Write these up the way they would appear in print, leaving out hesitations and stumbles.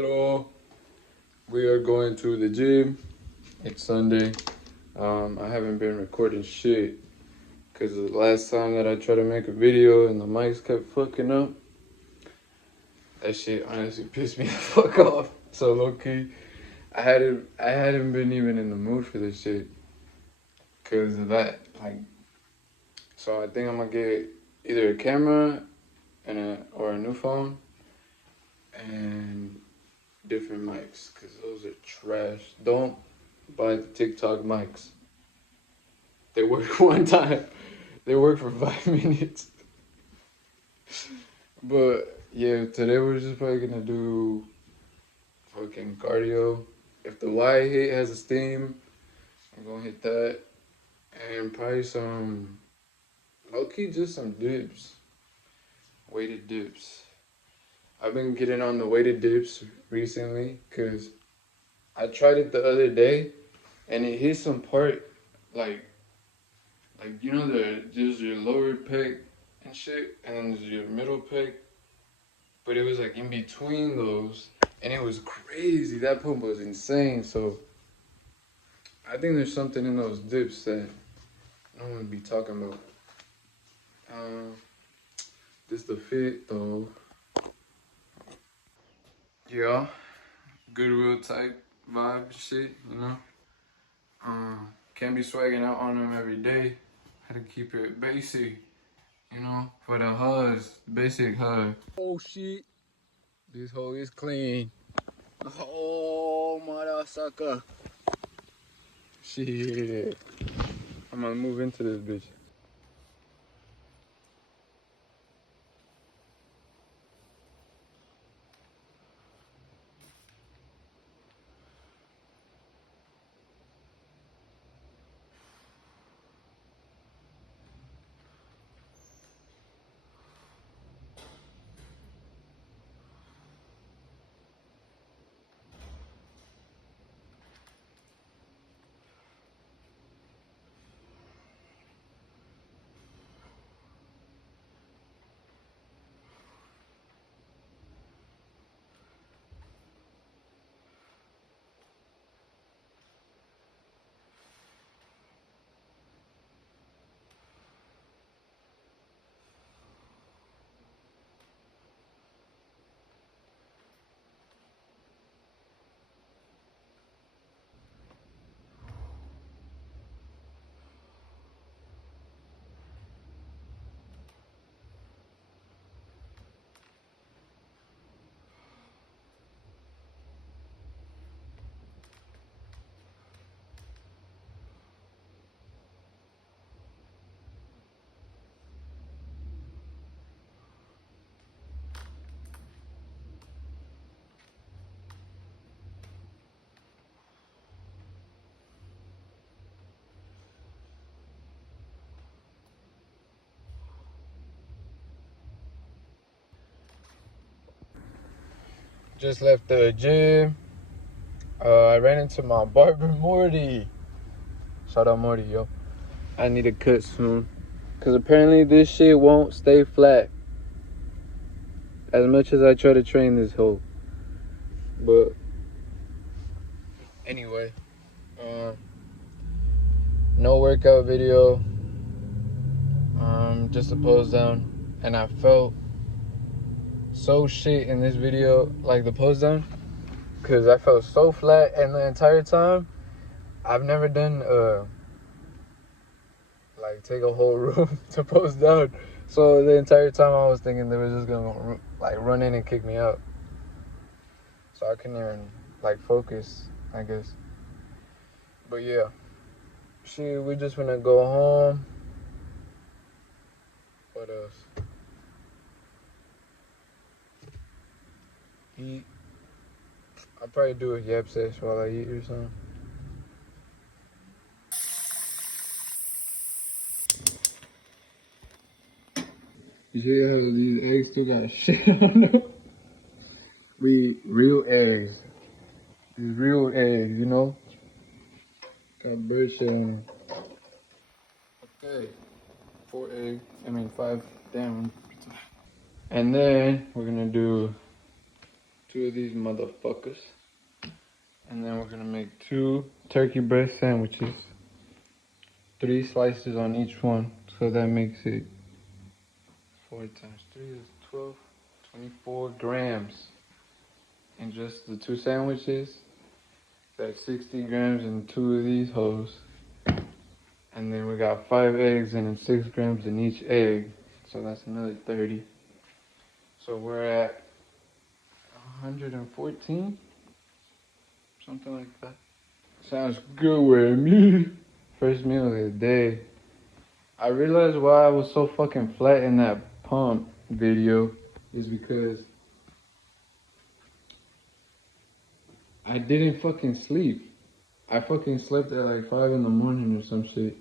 Hello, we are going to the gym. It's Sunday. I haven't been recording shit because the last time that I tried to make a video and the mics kept fucking up, that shit honestly pissed me the fuck off. So low key, I hadn't been even in the mood for this shit because of that. So I think I'm gonna get either a camera or a new phone and different mics because those are trash. Don't buy the TikTok mics. They work one time. They work for 5 minutes. But yeah, today we're just probably gonna do fucking cardio. If the Y hit has a steam, I'm gonna hit that. And probably some low key just some dips. Weighted dips. I've been getting on the weighted dips recently because I tried it the other day and it hit some part like you know there's your lower pec and shit and then there's your middle pec, but it was like in between those and it was crazy. That pump was insane. So I think there's something in those dips that no one be talking about. Um, this the fit though. Yeah, Goodwill type vibe shit, you know. Can't be swagging out on them every day. Had to keep it basic, you know, for the hugs, basic hug. Oh shit, this hole is clean. Oh, mother sucker. Shit. I'm gonna move into this bitch. Just left the gym. I ran into my barber Morty. Shout out Morty, yo. I need a cut soon. Cause apparently this shit won't stay flat. As much as I try to train this hoe. But anyway, no workout video. Just a pose down. And I felt so shit in this video, like the pose down. Cause I felt so flat and the entire time. I've never done like take a whole room to pose down. So the entire time I was thinking they were just gonna like run in and kick me out. So I couldn't even like focus, I guess. But yeah, shit, we just gonna go home. What else? Eat. I'll probably do a yap sesh while I eat or something. You see how these eggs still got shit on them? We real eggs. These real eggs, you know? Got bird shit on them. Okay. 5 down. And then we're gonna do two of these motherfuckers. And then we're gonna make 2 turkey breast sandwiches. 3 slices on each one. So that makes it 4 times 3 is 12, 24 grams. And just the 2 sandwiches, that's 60 grams in 2 of these hoes. And then we got 5 eggs and then 6 grams in each egg. So that's another 30. So we're at 114? Something like that. Sounds good with me. First meal of the day. I realized why I was so fucking flat in that pump video is because I didn't fucking sleep. I fucking slept at like 5 in the morning or some shit.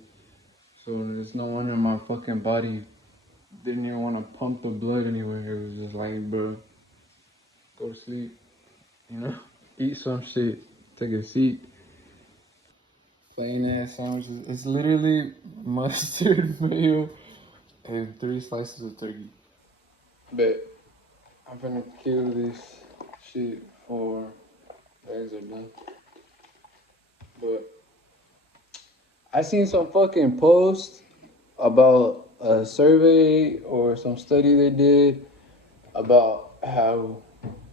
So it's no wonder my fucking body didn't even want to pump the blood anywhere. It was just like, bro, go to sleep, you know? Eat some shit, take a seat. Plain ass sandwiches. It's literally mustard, mayo, and 3 slices of turkey. But I'm gonna kill this shit before the eggs are done. But I seen some fucking post about a survey or some study they did about how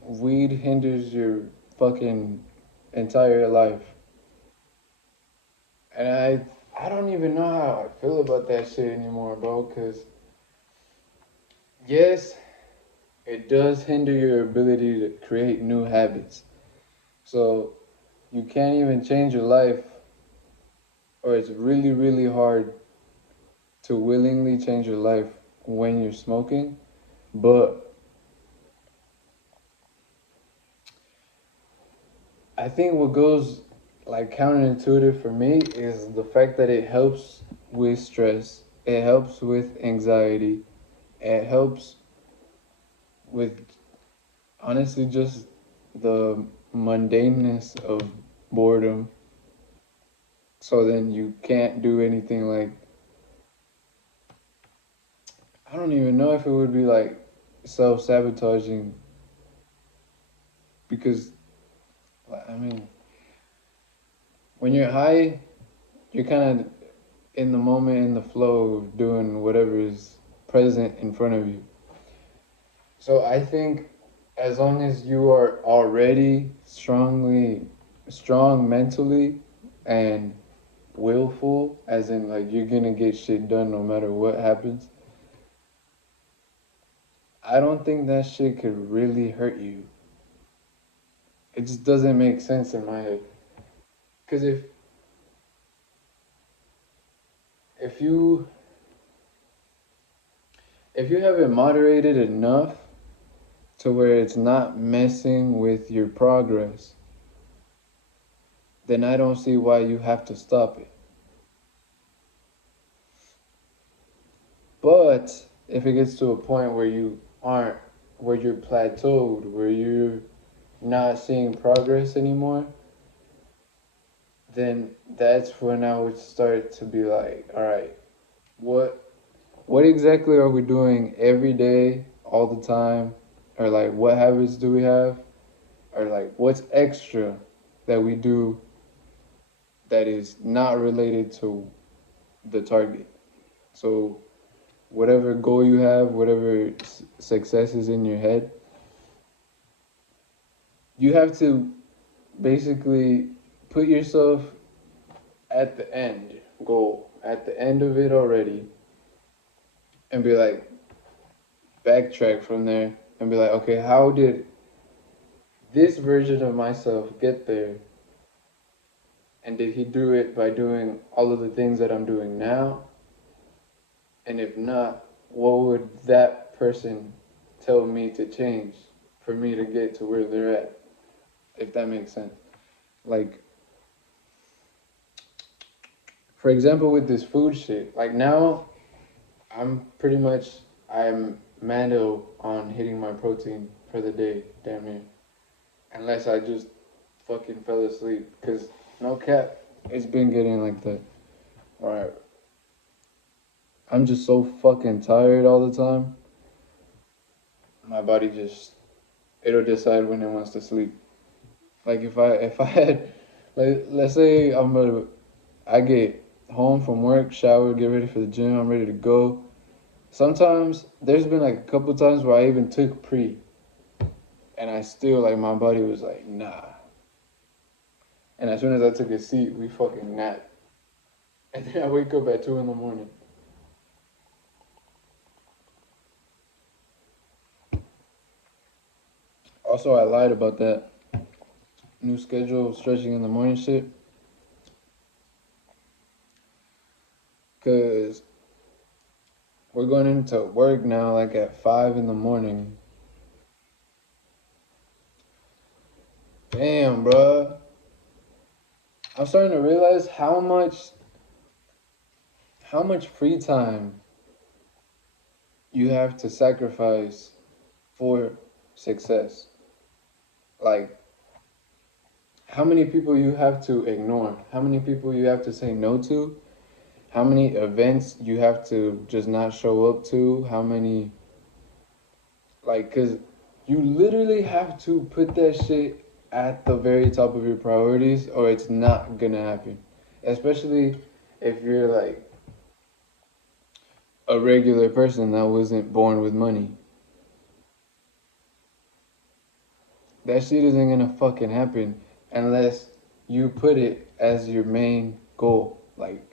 weed hinders your fucking entire life. And I don't even know how I feel about that shit anymore, bro, because yes, it does hinder your ability to create new habits. So you can't even change your life, or it's really, really hard to willingly change your life when you're smoking. But I think what goes like counterintuitive for me is the fact that it helps with stress, it helps with anxiety, it helps with honestly just the mundaneness of boredom. So then you can't do anything like, I don't even know if it would be like self-sabotaging because, I mean, when you're high, you're kind of in the moment, in the flow, of doing whatever is present in front of you. So I think as long as you are already strong mentally and willful, as in like you're gonna get shit done no matter what happens, I don't think that shit could really hurt you. It just doesn't make sense in my head. Cause if you have it moderated enough to where it's not messing with your progress, then I don't see why you have to stop it. But if it gets to a point where where you're plateaued, where you're not seeing progress anymore, then that's when I would start to be like, all right, what exactly are we doing every day, all the time? Or like what habits do we have? Or like what's extra that we do that is not related to the target? So whatever goal you have, whatever success is in your head, you have to basically put yourself at the end goal, at the end of it already, and be like, backtrack from there and be like, okay, how did this version of myself get there? And did he do it by doing all of the things that I'm doing now? And if not, what would that person tell me to change for me to get to where they're at? If that makes sense. Like, for example, with this food shit, like now I'm Mando on hitting my protein for the day, damn near. Unless I just fucking fell asleep. Because, no cap, it's been getting like that. Alright. I'm just so fucking tired all the time. My body just it'll decide when it wants to sleep. Like if I had, like, let's say I get home from work, shower, get ready for the gym, I'm ready to go. Sometimes there's been like a couple times where I even took pre, and I still, like, my body was like, nah. And as soon as I took a seat, we fucking napped. And then I wake up at 2 in the morning. Also, I lied about that new schedule of stretching in the morning shit. Cause we're going into work now like at 5 in the morning. Damn, bruh. I'm starting to realize how much free time you have to sacrifice for success. Like, how many people you have to ignore, how many people you have to say no to, how many events you have to just not show up to, how many, like, because you literally have to put that shit at the very top of your priorities or it's not gonna happen. Especially if you're like a regular person that wasn't born with money. That shit isn't gonna fucking happen unless you put it as your main goal. Like,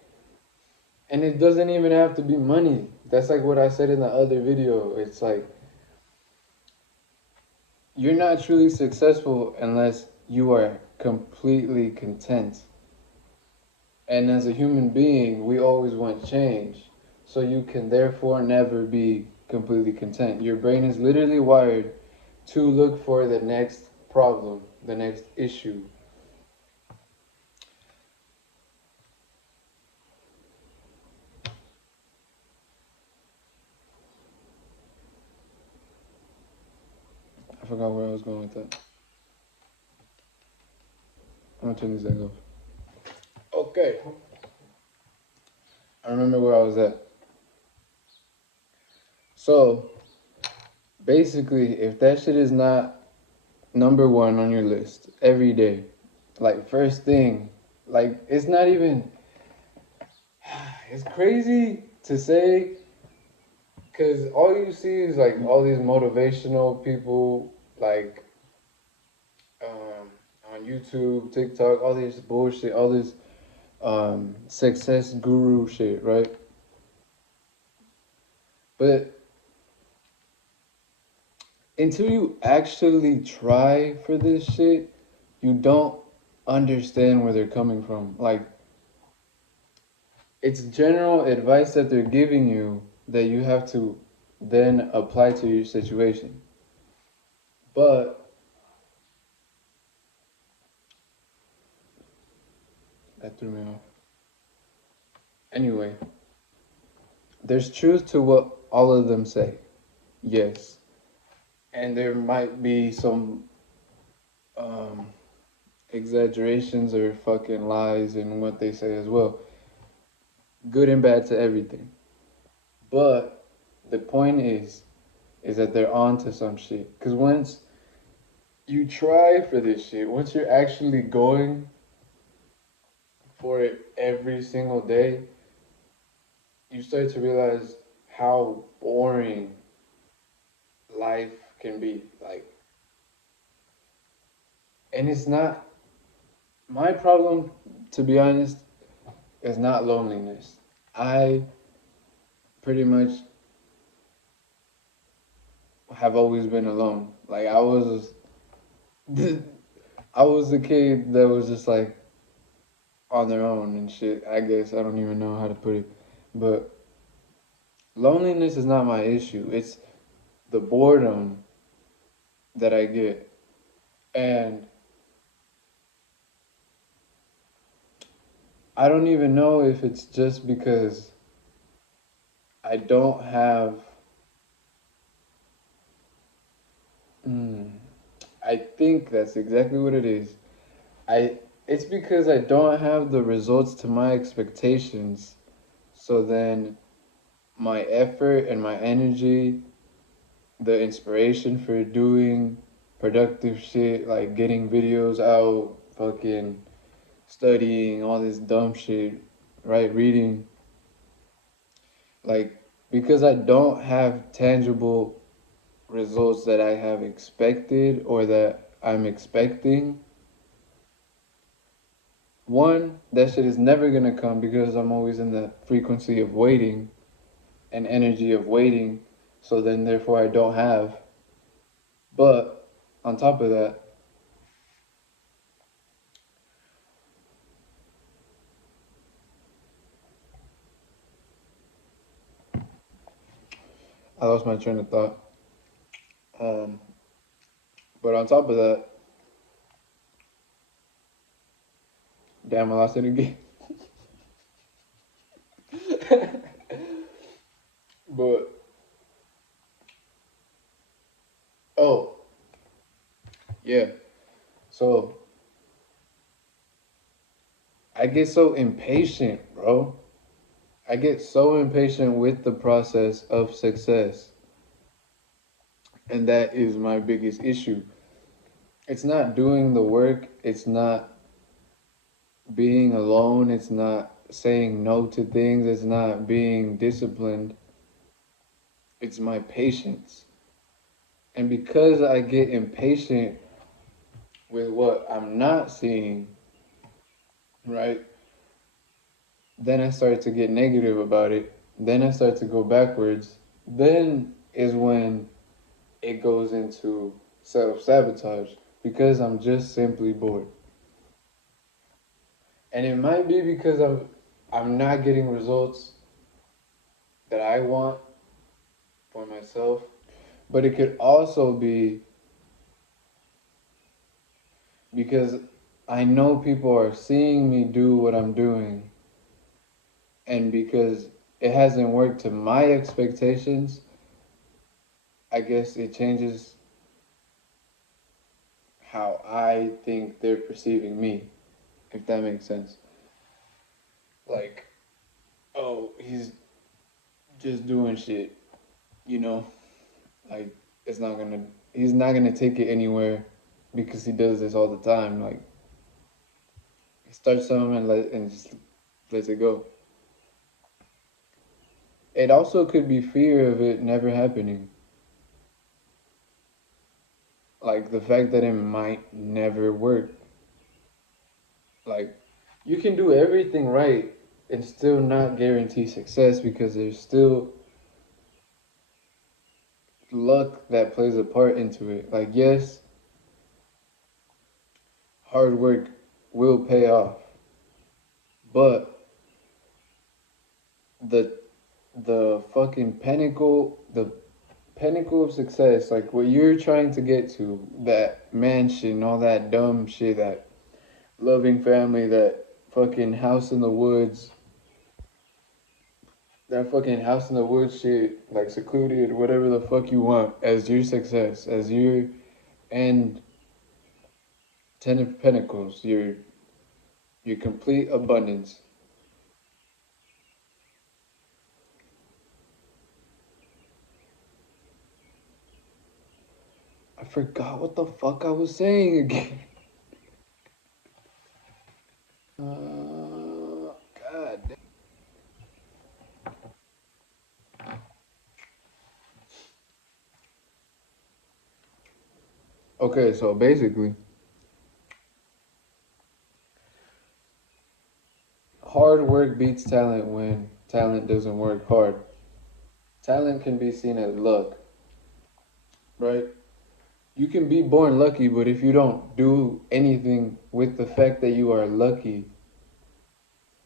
and it doesn't even have to be money. That's like what I said in the other video. It's like, you're not truly successful unless you are completely content. And as a human being, we always want change. So you can therefore never be completely content. Your brain is literally wired to look for the next problem, the next issue. I forgot where I was going with that. I'm gonna turn these things off. Okay. I remember where I was at. So, basically, if that shit is not number one on your list every day, like first thing, like it's not even, it's crazy to say, because all you see is like all these motivational people, like on YouTube, TikTok, all this bullshit, all this success guru shit, right? But until you actually try for this shit, you don't understand where they're coming from. Like, it's general advice that they're giving you that you have to then apply to your situation. But that threw me off. Anyway, there's truth to what all of them say. Yes. And there might be some um, exaggerations or fucking lies in what they say as well. Good and bad to everything. But the point is that they're on to some shit. Because once you try for this shit, once you're actually going for it every single day, you start to realize how boring life can be. Like, and it's not, my problem, to be honest, is not loneliness. I pretty much have always been alone. Like, I was a kid that was just like on their own and shit. I guess I don't even know how to put it, but loneliness is not my issue. It's the boredom that I get, and I don't even know if it's just because I don't have. I think that's exactly what it is. It's because I don't have the results to my expectations. So then my effort and my energy, the inspiration for doing productive shit, like getting videos out, fucking studying, all this dumb shit, right? Reading. Like, because I don't have tangible results that I have expected or that I'm expecting, one, that shit is never gonna come because I'm always in the frequency of waiting and energy of waiting. So then, therefore, I don't have. But on top of that, I lost my train of thought. Um, but on top of that, damn, I lost it again. But oh yeah, so I get so impatient, bro. I get so impatient with the process of success, and that is my biggest issue. It's not doing the work. It's not being alone. It's not saying no to things. It's not being disciplined. It's my patience. And because I get impatient with what I'm not seeing, right? Then I start to get negative about it. Then I start to go backwards. Then is when it goes into self sabotage because I'm just simply bored. And it might be because I'm not getting results that I want for myself, but it could also be because I know people are seeing me do what I'm doing, and because it hasn't worked to my expectations, I guess it changes how I think they're perceiving me, if that makes sense. Like, oh, he's just doing shit, you know? Like, it's not gonna, he's not gonna take it anywhere because he does this all the time. Like, he starts something and just lets it go. It also could be fear of it never happening. Like, the fact that it might never work. Like, you can do everything right and still not guarantee success because there's still luck that plays a part into it. Like, yes, hard work will pay off, but the the pinnacle of success, like what you're trying to get to, that mansion, all that dumb shit, that loving family, that fucking house in the woods, that fucking house in the woods shit, like secluded, whatever the fuck you want as your success, as your end ten of pentacles, your complete abundance. I forgot what the fuck I was saying again. God. Okay, so basically, hard work beats talent when talent doesn't work hard. Talent can be seen as luck, right? You can be born lucky, but if you don't do anything with the fact that you are lucky,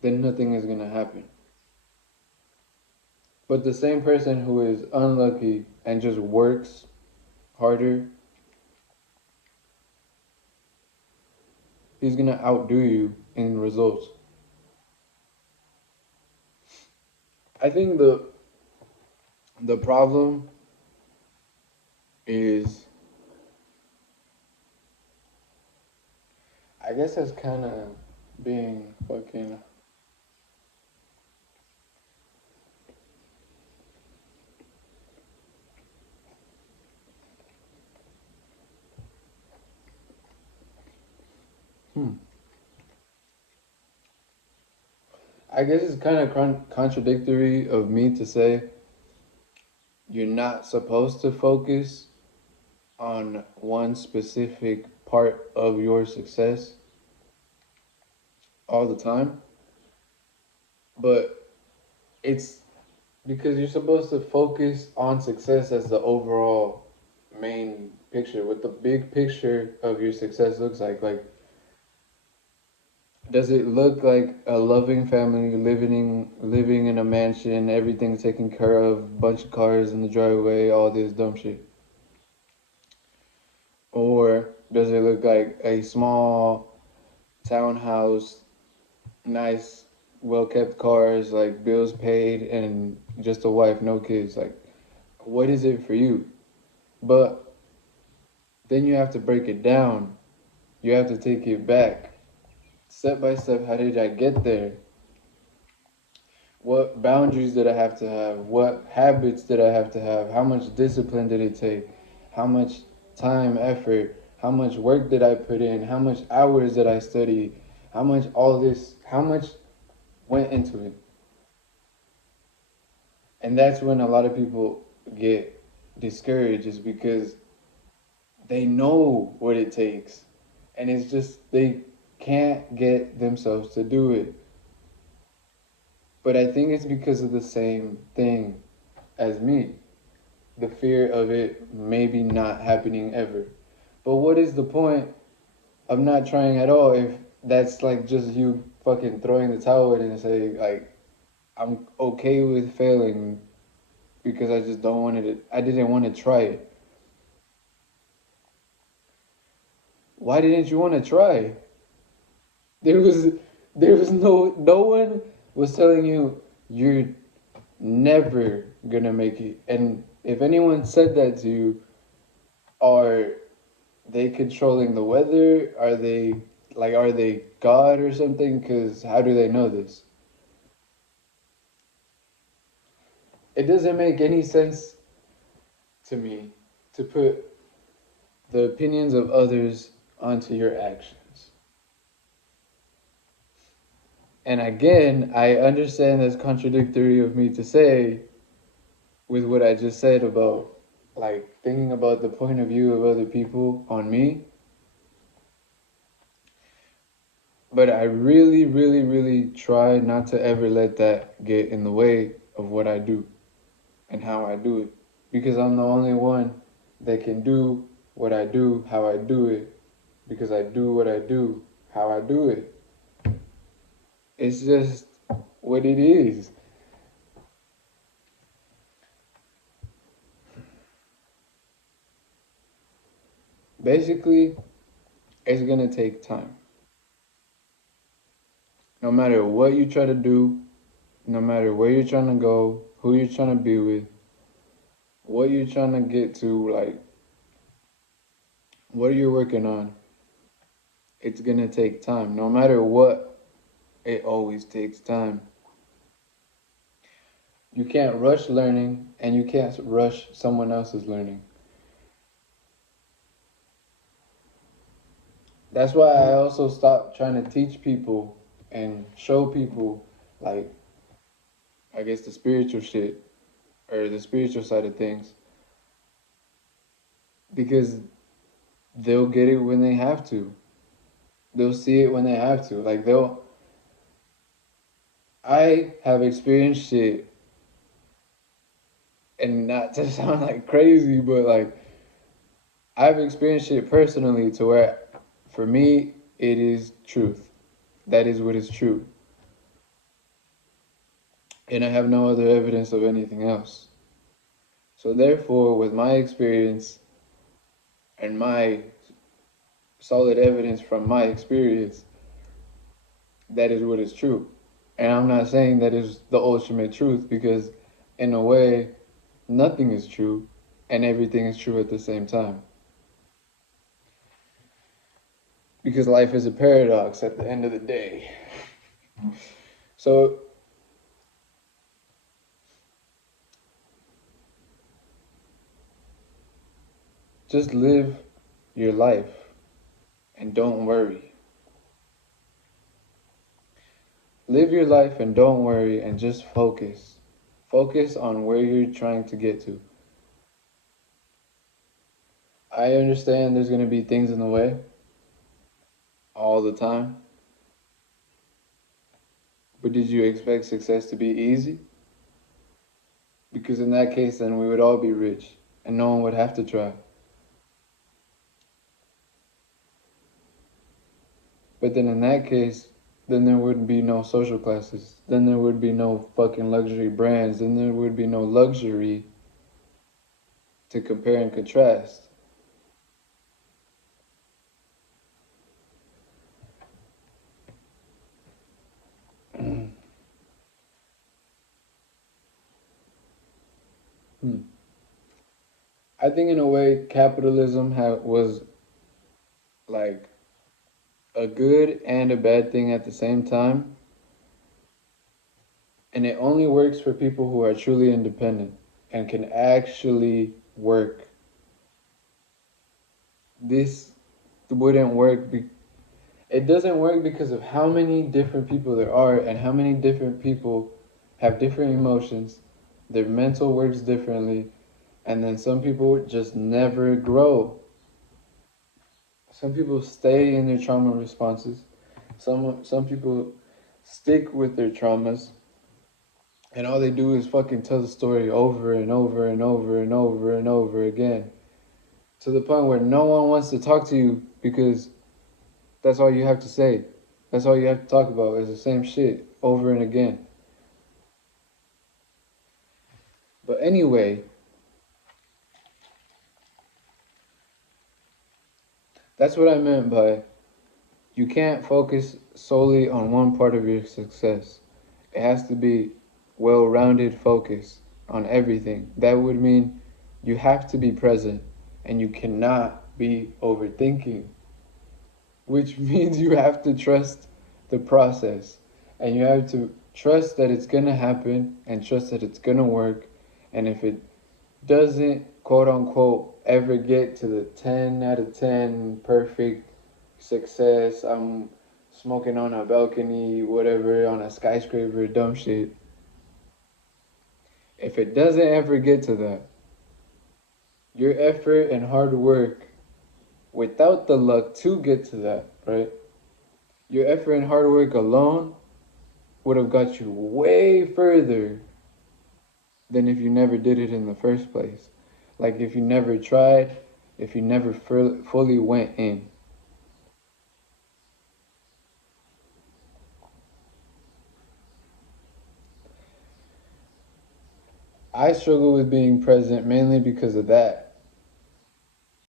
then nothing is gonna happen. But the same person who is unlucky and just works harder, he's gonna outdo you in results. I think the problem is, I guess it's kind of being fucking. Hmm. I guess it's kind of contradictory of me to say you're not supposed to focus on one specific part of your success all the time, but it's because you're supposed to focus on success as the overall main picture, what the big picture of your success looks like. Like, does it look like a loving family living in a mansion, everything's taken care of, bunch of cars in the driveway, all this dumb shit? Or does it look like a small townhouse, nice, well kept cars, like bills paid, and just a wife, no kids? Like, what is it for you? But then you have to break it down. You have to take it back step by step. How did I get there? What boundaries did I have to have? What habits did I have to have? How much discipline did it take? How much time, effort? How much work did I put in? How much hours did I study? How much all this, how much went into it? And that's when a lot of people get discouraged, is because they know what it takes. And it's just, they can't get themselves to do it. But I think it's because of the same thing as me, the fear of it maybe not happening ever. But what is the point of not trying at all if that's like just you fucking throwing the towel in and saying, like, I'm okay with failing because I just don't want it. I didn't want to try it. Why didn't you want to try? There was no one was telling you you're never gonna make it. And if anyone said that to you, are they controlling the weather? Are they God or something? Because how do they know this? It doesn't make any sense to me to put the opinions of others onto your actions. And again, I understand that's contradictory of me to say with what I just said about like thinking about the point of view of other people on me. But I really, really, really try not to ever let that get in the way of what I do and how I do it. Because I'm the only one that can do what I do, how I do it, because I do what I do, how I do it. It's just what it is. Basically, it's gonna take time. No matter what you try to do, no matter where you're trying to go, who you're trying to be with, what you're trying to get to, like what you're working on, it's gonna take time. No matter what, it always takes time. You can't rush learning and you can't rush someone else's learning. That's why I also stopped trying to teach people and show people, like, I guess the spiritual shit or the spiritual side of things, because they'll get it when they have to. They'll see it when they have to. I have experienced shit, and not to sound like crazy, but like, I've experienced shit personally to where, for me, it is truth. That is what is true. And I have no other evidence of anything else. So therefore, with my experience and my solid evidence from my experience, that is what is true. And I'm not saying that is the ultimate truth, because in a way, nothing is true and everything is true at the same time. Because life is a paradox at the end of the day. So just live your life and don't worry. Live your life and don't worry and just focus. Focus on where you're trying to get to. I understand there's going to be things in the way all the time, but did you expect success to be easy? Because in that case, then we would all be rich and no one would have to try. But then in that case, then there would be no social classes. Then there would be no fucking luxury brands. Then there would be no luxury to compare and contrast. I think in a way capitalism was like a good and a bad thing at the same time. And it only works for people who are truly independent and can actually work. This wouldn't work. It doesn't work because of how many different people there are and how many different people have different emotions. Their mental works differently. And then some people just never grow. Some people stay in their trauma responses. Some people stick with their traumas, and all they do is fucking tell the story over and over and over and over and over again, to the point where no one wants to talk to you because that's all you have to say. That's all you have to talk about is the same shit over and again. But anyway, that's what I meant by you can't focus solely on one part of your success. It has to be well-rounded focus on everything. That would mean you have to be present and you cannot be overthinking, which means you have to trust the process and you have to trust that it's going to happen and trust that it's going to work. And if it doesn't, quote unquote, ever get to the 10 out of 10 perfect success, I'm smoking on a balcony, whatever, on a skyscraper, dumb shit. If it doesn't ever get to that, your effort and hard work without the luck to get to that, right? Your effort and hard work alone would have got you way further than if you never did it in the first place. Like if you never tried, if you never fully went in. I struggle with being present mainly because of that.